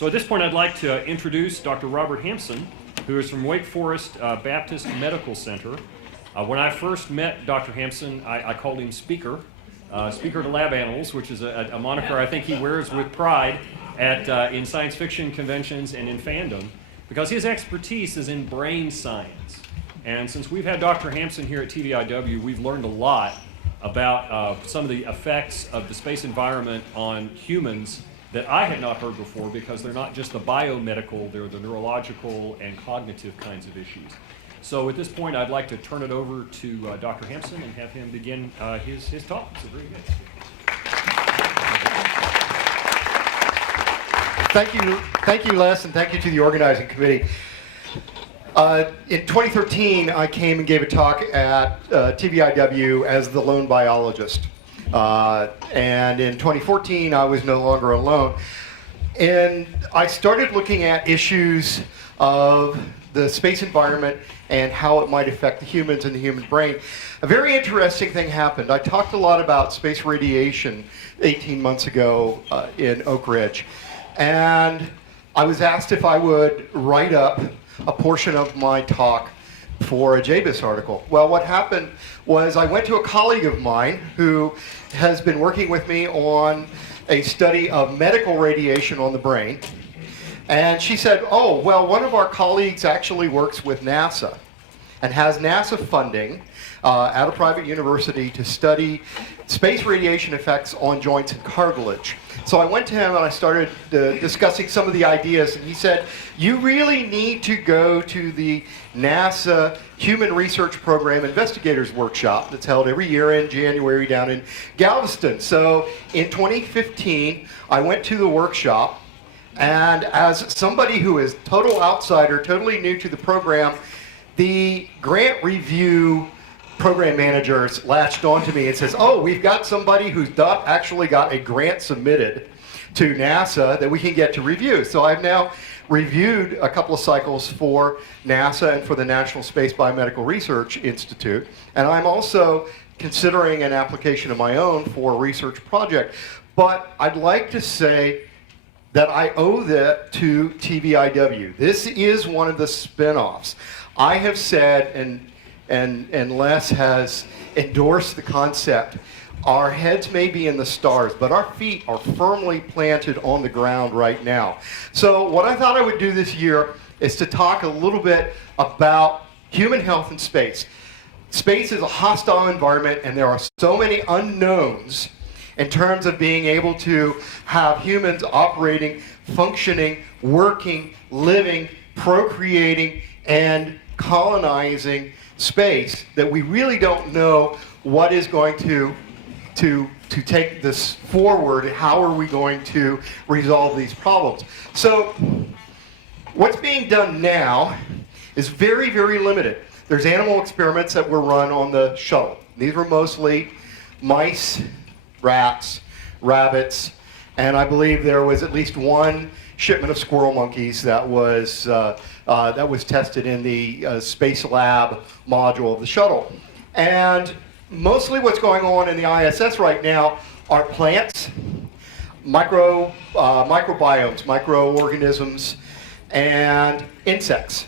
So at this point, I'd like to introduce Dr. Robert Hansen, who is from Wake Forest Baptist Medical Center. When I first met Dr. Hampson, I called him Speaker, Speaker to Lab Animals, which is a moniker I think he wears with pride in science fiction conventions and in fandom, because his expertise is in brain science. And since we've had Dr. Hampson here at TVIW, we've learned a lot about some of the effects of the space environment on humans that I had not heard before, because they're not just the biomedical, they're the neurological and cognitive kinds of issues. So at this point, I'd like to turn it over to Dr. Hampson and have him begin his talk. So very good. Thank you, Les, and thank you to the organizing committee. In 2013, I came and gave a talk at TVIW as the lone biologist. And in 2014, I was no longer alone. And I started looking at issues of the space environment and how it might affect the humans and the human brain. A very interesting thing happened. I talked a lot about space radiation 18 months ago in Oak Ridge. And I was asked if I would write up a portion of my talk for a JBIS article. Well, what happened was I went to a colleague of mine who has been working with me on a study of medical radiation on the brain. And she said, oh, well, one of our colleagues actually works with NASA and has NASA funding at a private university to study space radiation effects on joints and cartilage. So I went to him and I started discussing some of the ideas, and he said, you really need to go to the NASA Human Research Program Investigators Workshop that's held every year in January down in Galveston. So in 2015, I went to the workshop, and as somebody who is total outsider, totally new to the program, the grant review program managers latched onto me and says, oh, we've got somebody who's actually got a grant submitted to NASA that we can get to review. So I've now reviewed a couple of cycles for NASA and for the National Space Biomedical Research Institute, and I'm also considering an application of my own for a research project. But I'd like to say that I owe that to TVIW. This is one of the spin-offs. I have said, and Les has endorsed the concept, our heads may be in the stars, but our feet are firmly planted on the ground right now. So what I thought I would do this year is to talk a little bit about human health in space. Space is a hostile environment, and there are so many unknowns in terms of being able to have humans operating, functioning, working, living, procreating, and colonizing space, that we really don't know what is going to take this forward. How are we going to resolve these problems? So what's being done now is very, very limited. There's animal experiments that were run on the shuttle. These were mostly mice, rats, rabbits, and I believe there was at least one shipment of squirrel monkeys that was tested in the Space Lab module of the shuttle. And mostly what's going on in the ISS right now are plants, microbiomes, microorganisms, and insects,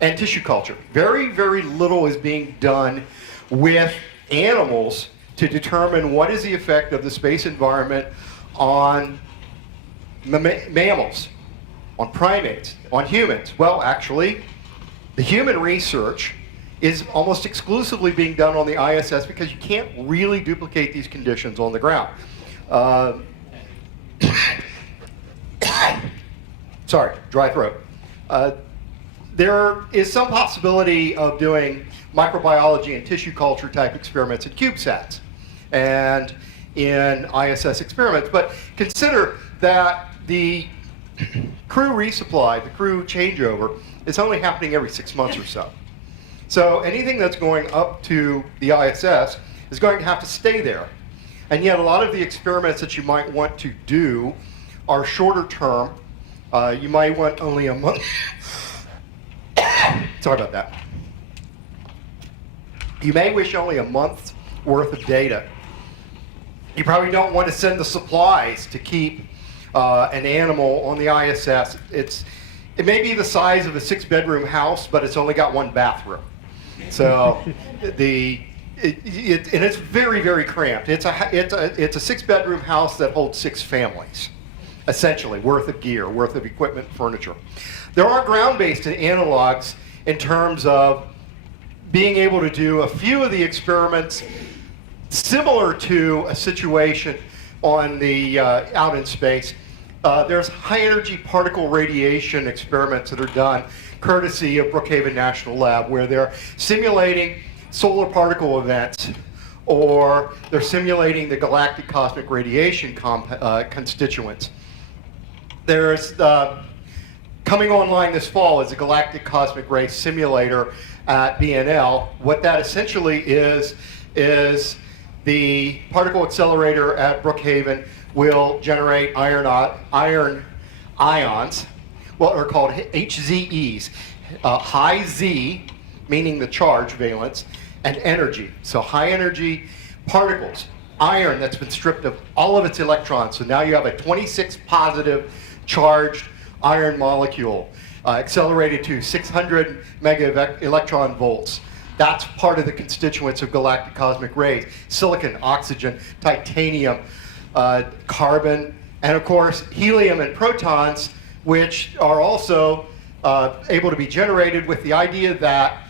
and tissue culture. Very, very little is being done with animals to determine what is the effect of the space environment on mammals, on primates, on humans. Well, actually, the human research is almost exclusively being done on the ISS because you can't really duplicate these conditions on the ground. Sorry, dry throat. There is some possibility of doing microbiology and tissue culture type experiments at CubeSats and in ISS experiments, but consider that the crew resupply, the crew changeover, is only happening every 6 months or so. So anything that's going up to the ISS is going to have to stay there. And yet a lot of the experiments that you might want to do are shorter term. You might want only a month. Sorry about that. You may wish only a month's worth of data. You probably don't want to send the supplies to keep an animal on the ISS. It may be the size of a 6-bedroom house, but it's only got 1 bathroom. So and it's very, very cramped. It's a 6-bedroom house that holds 6 families, essentially, worth of gear, worth of equipment, furniture. There are ground-based analogs in terms of being able to do a few of the experiments similar to a situation on the out in space. There's high-energy particle radiation experiments that are done courtesy of Brookhaven National Lab, where they're simulating solar particle events, or they're simulating the galactic cosmic radiation constituents. There's coming online this fall is a galactic cosmic ray simulator at BNL. What that essentially is the particle accelerator at Brookhaven will generate iron ions, what are called HZEs, high Z, meaning the charge valence, and energy. So high energy particles, iron that's been stripped of all of its electrons. So now you have a 26 positive charged iron molecule, accelerated to 600 mega electron volts. That's part of the constituents of galactic cosmic rays: silicon, oxygen, titanium, carbon, and of course helium and protons, which are also able to be generated with the idea that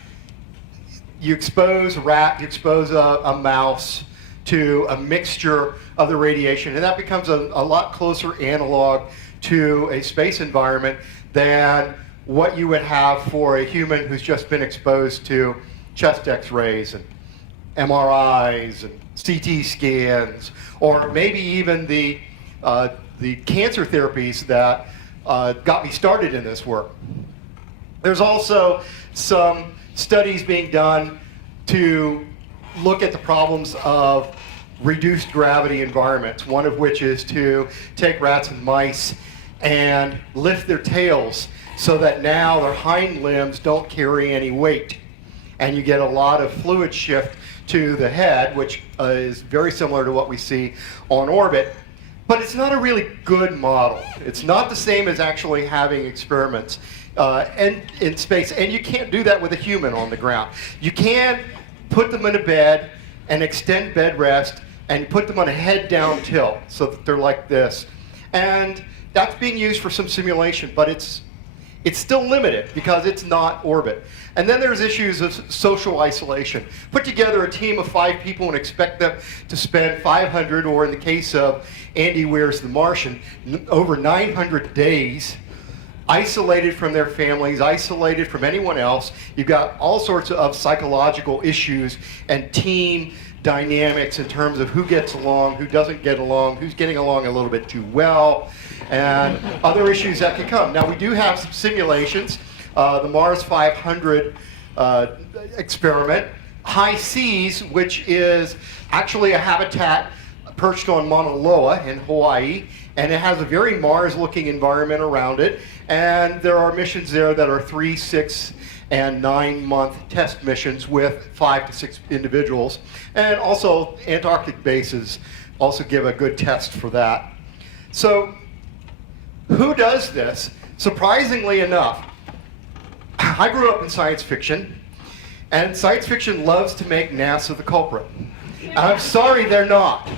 you expose a rat, you expose a mouse to a mixture of the radiation, and that becomes a lot closer analog to a space environment than what you would have for a human who's just been exposed to chest x-rays and MRIs and CT scans, or maybe even the cancer therapies that got me started in this work. There's also some studies being done to look at the problems of reduced gravity environments, one of which is to take rats and mice and lift their tails so that now their hind limbs don't carry any weight. And you get a lot of fluid shift to the head, which is very similar to what we see on orbit. But it's not a really good model. It's not the same as actually having experiments and in space. And you can't do that with a human on the ground. You can put them in a bed and extend bed rest and put them on a head down tilt so that they're like this. And that's being used for some simulation, but it's still limited because it's not orbit. And then there's issues of social isolation. Put together a team of 5 people and expect them to spend 500, or in the case of Andy Weir's The Martian, over 900 days isolated from their families, isolated from anyone else. You've got all sorts of psychological issues and team dynamics in terms of who gets along, who doesn't get along, who's getting along a little bit too well, and other issues that can come. Now, we do have some simulations. The Mars 500 experiment, High Seas, which is actually a habitat perched on Mauna Loa in Hawaii, and it has a very Mars-looking environment around it, and there are missions there that are 3, 6, and 9-month test missions with 5 to 6 individuals, and also Antarctic bases also give a good test for that. So who does this? Surprisingly enough, I grew up in science fiction, and science fiction loves to make NASA the culprit. I'm sorry, they're not.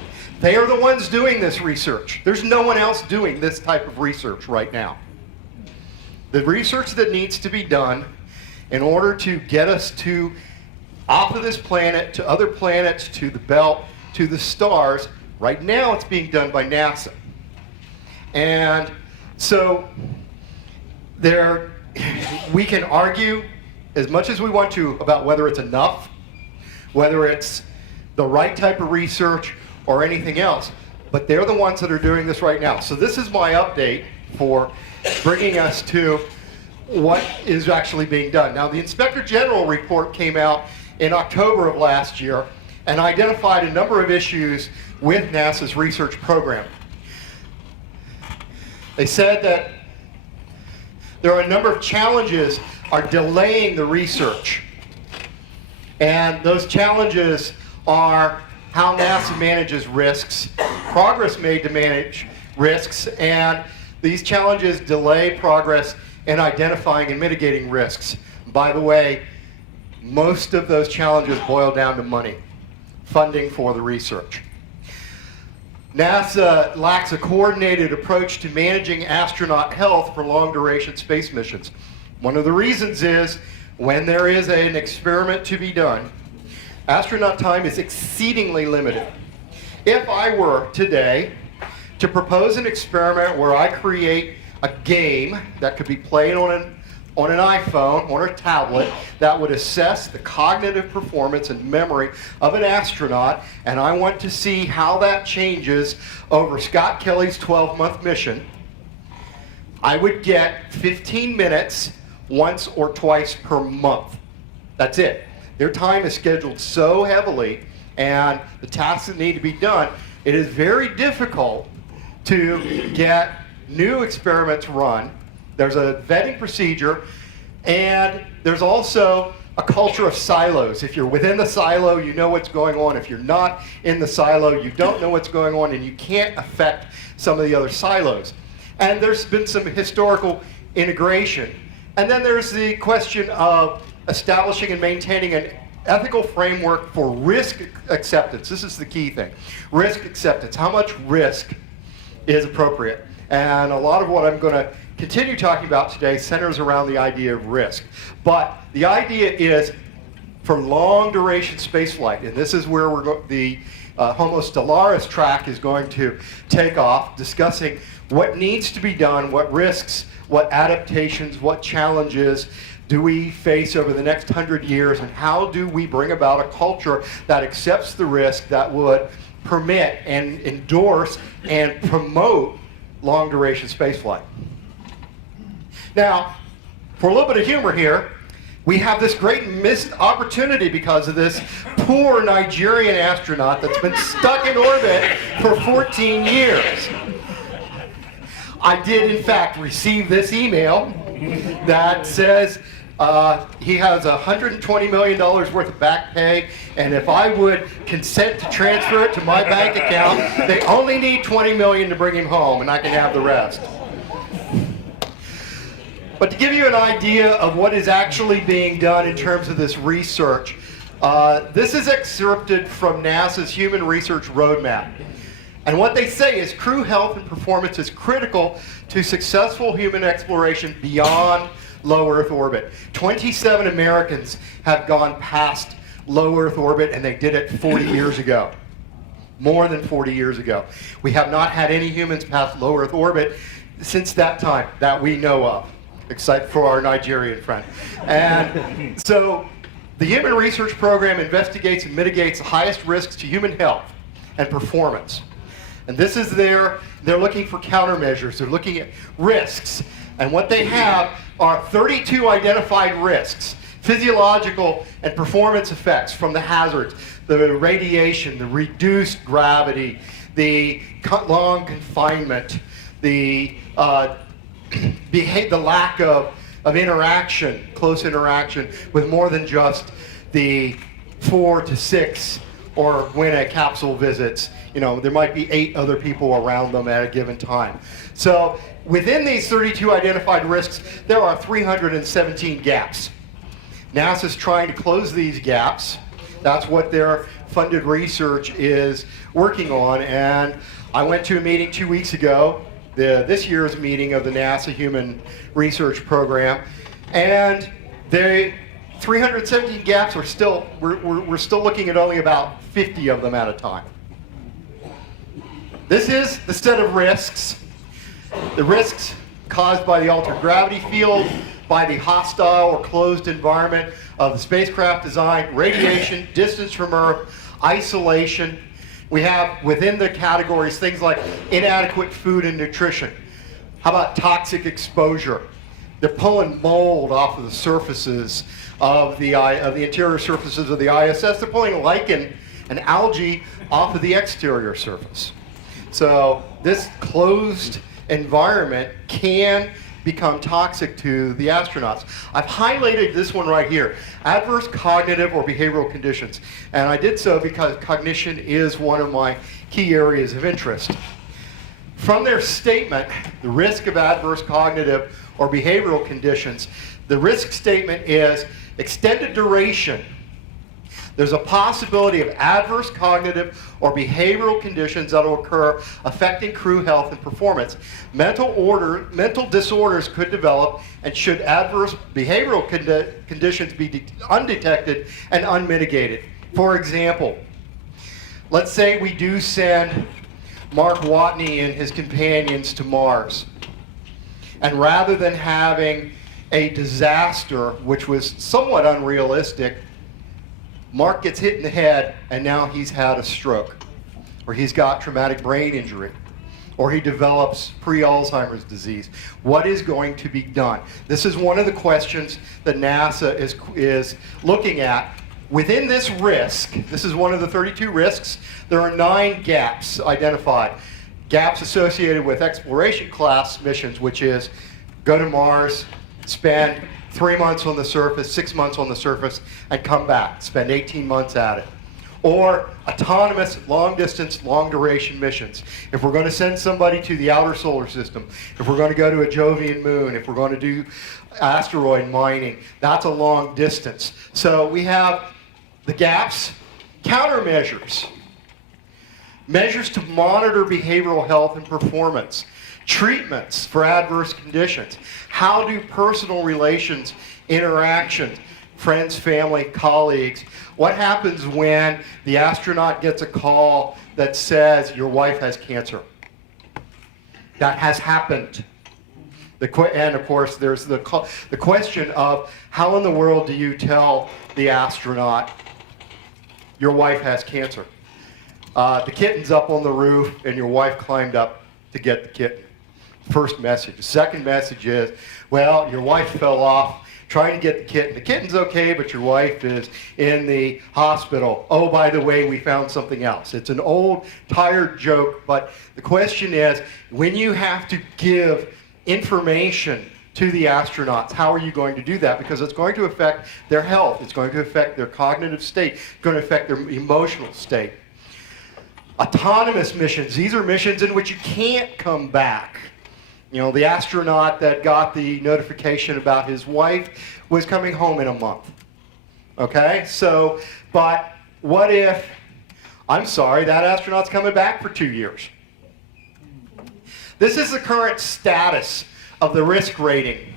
They are the ones doing this research. There's no one else doing this type of research right now. The research that needs to be done in order to get us to off of this planet, to other planets, to the belt, to the stars, right now it's being done by NASA. And so we can argue as much as we want to about whether it's enough, whether it's the right type of research or anything else, but they're the ones that are doing this right now. So this is my update for bringing us to what is actually being done. Now, the Inspector General report came out in October of last year and identified a number of issues with NASA's research program. They said that there are a number of challenges are delaying the research. And those challenges are how NASA manages risks, progress made to manage risks, and these challenges delay progress in identifying and mitigating risks. By the way, most of those challenges boil down to money, funding for the research. NASA lacks a coordinated approach to managing astronaut health for long-duration space missions. One of the reasons is when there is an experiment to be done, astronaut time is exceedingly limited. If I were today to propose an experiment where I create a game that could be played on an iPhone or a tablet that would assess the cognitive performance and memory of an astronaut, and I want to see how that changes over Scott Kelly's 12-month mission, I would get 15 minutes once or twice per month. That's it. Their time is scheduled so heavily, and the tasks that need to be done, it is very difficult to get new experiments run. There's a vetting procedure, and there's also a culture of silos. If you're within the silo, you know what's going on. If you're not in the silo, you don't know what's going on, and you can't affect some of the other silos. And there's been some historical integration. And then there's the question of establishing and maintaining an ethical framework for risk acceptance. This is the key thing. Risk acceptance. How much risk is appropriate? And a lot of what I'm going to continue talking about today centers around the idea of risk. But the idea is for long duration spaceflight, and this is where the Homo Stellaris track is going to take off, discussing what needs to be done, what risks, what adaptations, what challenges do we face over the next 100 years, and how do we bring about a culture that accepts the risk that would permit and endorse and promote long-duration spaceflight. Now, for a little bit of humor here, we have this great missed opportunity because of this poor Nigerian astronaut that's been stuck in orbit for 14 years. I did, in fact, receive this email that says he has $120 million worth of back pay, and if I would consent to transfer it to my bank account, they only need $20 million to bring him home, and I can have the rest. But to give you an idea of what is actually being done in terms of this research, this is excerpted from NASA's Human Research Roadmap. And what they say is crew health and performance is critical to successful human exploration beyond low Earth orbit. 27 Americans have gone past low Earth orbit, and they did it 40 years ago. More than 40 years ago. We have not had any humans past low Earth orbit since that time that we know of, except for our Nigerian friend. And so the Human Research Program investigates and mitigates the highest risks to human health and performance. And this is they're looking for countermeasures. They're looking at risks. And what they have are 32 identified risks, physiological and performance effects from the hazards, the radiation, the reduced gravity, the long confinement, the lack of interaction, close interaction with more than just the 4 to 6, or when a capsule visits, there might be 8 other people around them at a given time. So within these 32 identified risks, there are 317 gaps. NASA's trying to close these gaps. That's what their funded research is working on. And I went to a meeting 2 weeks ago, this year's meeting of the NASA Human Research Program, and the 317 gaps are still, we're still looking at only about 50 of them at a time. This is the set of risks. The risks caused by the altered gravity field, by the hostile or closed environment of the spacecraft design, radiation, distance from Earth, isolation. We have within the categories things like inadequate food and nutrition. How about toxic exposure? They're pulling mold off of the surfaces of the interior surfaces of the ISS. They're pulling lichen and algae off of the exterior surface. So this closed environment can become toxic to the astronauts. I've highlighted this one right here, adverse cognitive or behavioral conditions. And I did so because cognition is one of my key areas of interest. From their statement, the risk of adverse cognitive or behavioral conditions, the risk statement is extended duration. There's a possibility of adverse cognitive or behavioral conditions that will occur affecting crew health and performance. Mental disorders could develop, and should adverse behavioral conditions be undetected and unmitigated. For example, let's say we do send Mark Watney and his companions to Mars. And rather than having a disaster, which was somewhat unrealistic, Mark gets hit in the head and now he's had a stroke, or he's got traumatic brain injury, or he develops pre-Alzheimer's disease. What is going to be done? This is one of the questions that NASA is looking at. Within this risk, this is one of the 32 risks, there are 9 gaps identified. Gaps associated with exploration class missions, which is go to Mars, spend 3 months on the surface, 6 months on the surface, and come back, spend 18 months at it. Or autonomous, long-distance, long-duration missions. If we're going to send somebody to the outer solar system, if we're going to go to a Jovian moon, if we're going to do asteroid mining, that's a long distance. So we have the gaps, countermeasures, measures to monitor behavioral health and performance, treatments for adverse conditions, how do personal relations, interactions, friends, family, colleagues, what happens when the astronaut gets a call that says your wife has cancer? That has happened. And of course, there's the question of how in the world do you tell the astronaut your wife has cancer? The kitten's up on the roof and your wife climbed up to get the kitten. First message. The second message is, well, your wife fell off trying to get the kitten. The kitten's okay, but your wife is in the hospital. Oh, by the way, we found something else. It's an old, tired joke, but the question is, when you have to give information to the astronauts, how are you going to do that? Because it's going to affect their health. It's going to affect their cognitive state. It's going to affect their emotional state. Autonomous missions. These are missions in which you can't come back. You know, the astronaut that got the notification about his wife was coming home in a month. Okay? So, but what if, I'm sorry, that astronaut's coming back for 2 years? This is the current status of the risk rating.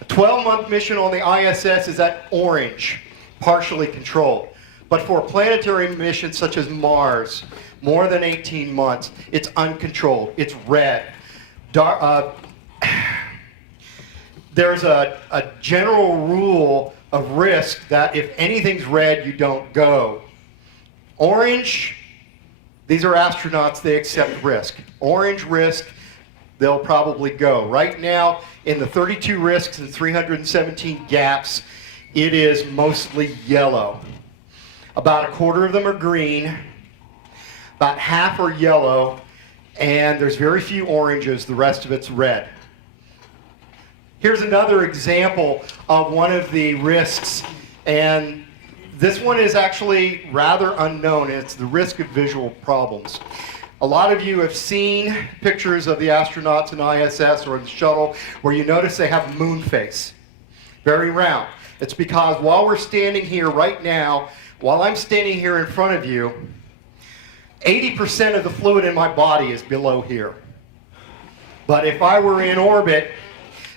A 12-month mission on the ISS is at orange, partially controlled. But for planetary missions such as Mars, more than 18 months, it's uncontrolled. It's red. There's a general rule of risk that if anything's red, you don't go. Orange, these are astronauts, they accept risk. Orange risk, they'll probably go. Right now, in the 32 risks and 317 gaps, it is mostly yellow. About a quarter of them are green, about half are yellow, and there's very few oranges, the rest of it's red. Here's another example of one of the risks, and this one is actually rather unknown. It's the risk of visual problems. A lot of you have seen pictures of the astronauts in ISS or in the shuttle where you notice they have moon face, very round. It's because while we're standing here right now, while I'm standing here in front of you, 80% of the fluid in my body is below here. But if I were in orbit,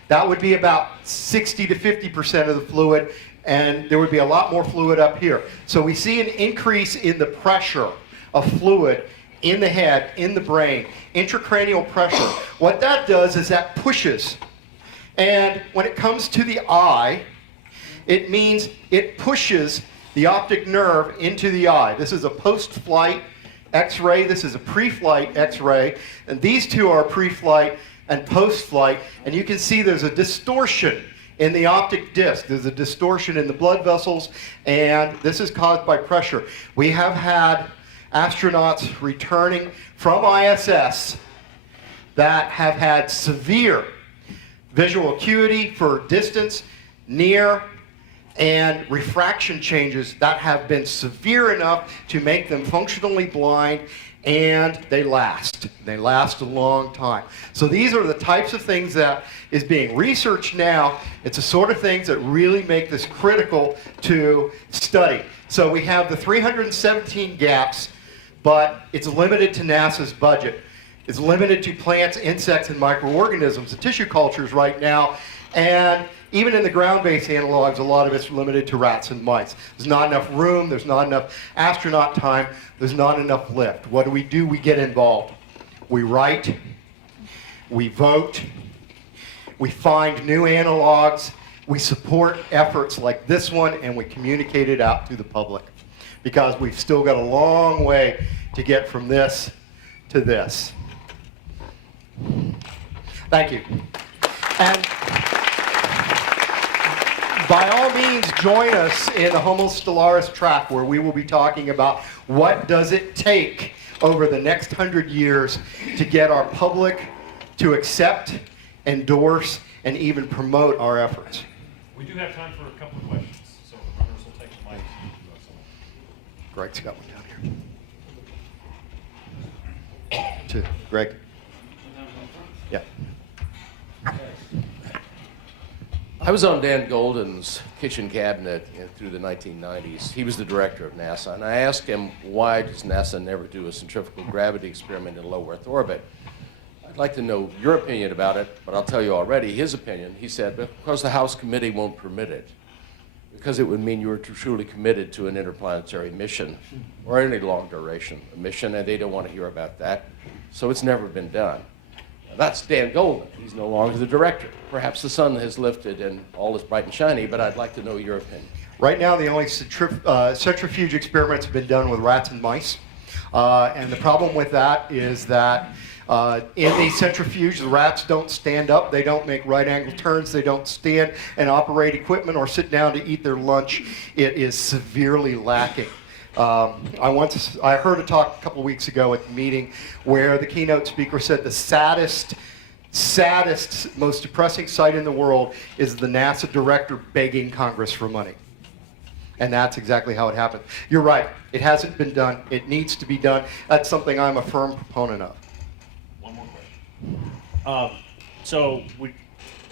that would be about 60 to 50% of the fluid, and there would be a lot more fluid up here. So we see an increase in the pressure of fluid in the head, in the brain, intracranial pressure. What that does is that pushes. And when it comes to the eye, it means it pushes the optic nerve into the eye. This is a post-flight X-ray. This is a pre-flight X-ray. And these two are pre-flight and post-flight. And you can see there's a distortion in the optic disc. There's a distortion in the blood vessels, and this is caused by pressure. We have had astronauts returning from ISS that have had severe visual acuity for distance, near, and refraction changes that have been severe enough to make them functionally blind and they last. They last a long time. So these are the types of things that is being researched now. It's the sort of things that really make this critical to study. So we have the 317 gaps, but it's limited to NASA's budget. It's limited to plants, insects, and microorganisms, the tissue cultures right now. And even in the ground-based analogs, a lot of it's limited to rats and mice. There's not enough room, there's not enough astronaut time, there's not enough lift. What do? We get involved. We write, we vote, we find new analogs, we support efforts like this one, and we communicate it out to the public. Because we've still got a long way to get from this to this. Thank you. And by all means, join us in the Homo Stellaris track, where we will be talking about what does it take over the next 100 years to get our public to accept, endorse, and even promote our efforts. We do have time for a couple of questions, so the runners will take the mic. Greg's got one down here. To Greg. Yeah. I was on Dan Golden's kitchen cabinet through the 1990s. He was the director of NASA, and I asked him, why does NASA never do a centrifugal gravity experiment in low Earth orbit? I'd like to know your opinion about it, but I'll tell you already his opinion. He said, because the House committee won't permit it, because it would mean you were truly committed to an interplanetary mission or any long duration mission, and they don't want to hear about that, so it's never been done. That's Dan Golden. He's no longer the director. Perhaps the sun has lifted and all is bright and shiny, but I'd like to know your opinion. Right now, the only centrifuge experiments have been done with rats and mice. And the problem with that is that in the centrifuge, the rats don't stand up, they don't make right-angle turns, they don't stand and operate equipment or sit down to eat their lunch. It is severely lacking. I heard a talk a couple weeks ago at the meeting where the keynote speaker said the saddest, most depressing sight in the world is the NASA director begging Congress for money. And that's exactly how it happened. You're right. It hasn't been done. It needs to be done. That's something I'm a firm proponent of. One more question.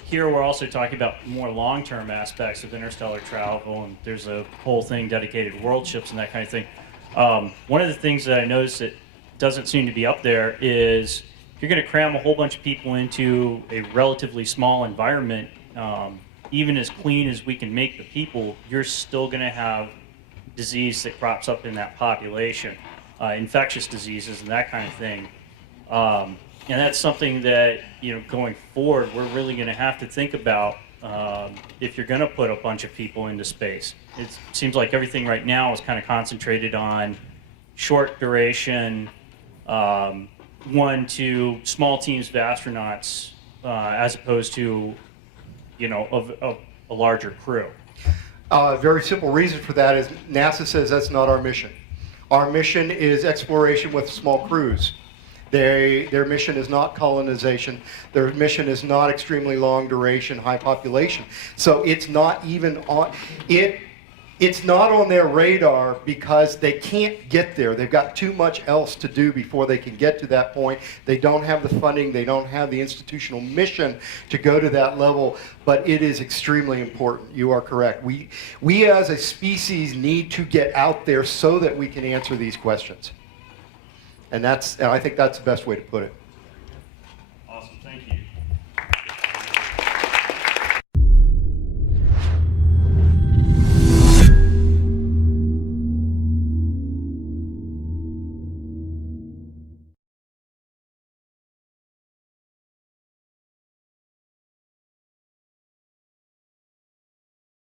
Here we're also talking about more long-term aspects of interstellar travel, and there's a whole thing dedicated to world ships and that kind of thing. One of the things that I noticed that doesn't seem to be up there is if you're going to cram a whole bunch of people into a relatively small environment, even as clean as we can make the people, you're still going to have disease that crops up in that population, infectious diseases and that kind of thing. And that's something that, going forward, we're really going to have to think about if you're going to put a bunch of people into space. It seems like everything right now is kind of concentrated on short duration, 1 to small teams of astronauts, as opposed to, of a larger crew. A very simple reason for that is NASA says that's not our mission. Our mission is exploration with small crews. Their mission is not colonization. Their mission is not extremely long duration, high population. So it's not even on it's not on their radar because they can't get there. They've got too much else to do before they can get to that point. They don't have the funding. They don't have the institutional mission to go to that level. But it is extremely important. You are correct. We as a species need to get out there so that we can answer these questions. And I think that's the best way to put it. Awesome, thank you.